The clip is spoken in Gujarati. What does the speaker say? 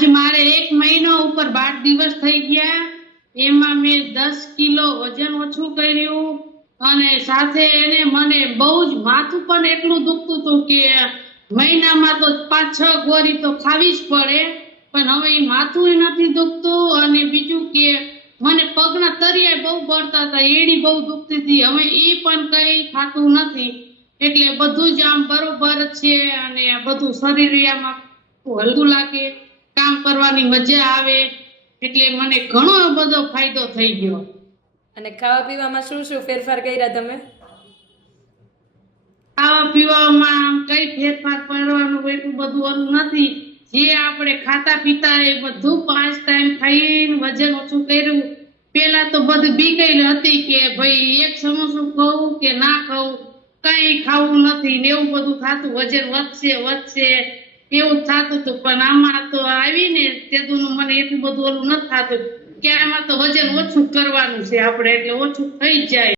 આજ મારે 1 મહિનો ઉપર 12 દિવસ થઈ ગયા। એમાં મેં 10 કિલો વજન ઓછું કર્યું અને સાથે એને મને બહુ જ માથું પણ એટલું દુખતું હતું કે મહિનામાં તો 5-6 ગોળી તો ખાવી જ પડે, પણ હવે એ માથું નથી દુખતું અને બીજું કે મને પગના તળિયા બહુ બળતા હતા, એડી બહુ દુખતી હતી, હવે એ પણ કઈ થાતું નથી। એટલે બધું જ આમ બરોબર છે અને બધું શરીરમાં હલકું લાગે, કામ કરવાની મજા આવે, એટલે મને ઘણો બધો ફાયદો થઈ ગયો। અને ખાવા પીવામાં શું શું ફેરફાર કર્યા તમે? ખાવા પીવામાં કઈ ફેરફાર કરવાનું એટલું બધું ઓલું નથી, જે આપણે ખાતા પીતા એ બધું 5 ટાઈમ ખાઈને વજન ઓછું કર્યું। પેલા તો બધી બીકેલી હતી કે ભાઈ એક સમોસું ખાવું કે ના ખાવું, કઈ ખાવું નથી ને એવું બધું થાતું, વજન વધશે એવું થતું હતું। પણ આમાં તો આવીને તેનું મને એટલું બધું ઓલું નથી થતું કે આમાં તો વજન ઓછું કરવાનું છે આપણે, એટલે ઓછું થઈ જાય।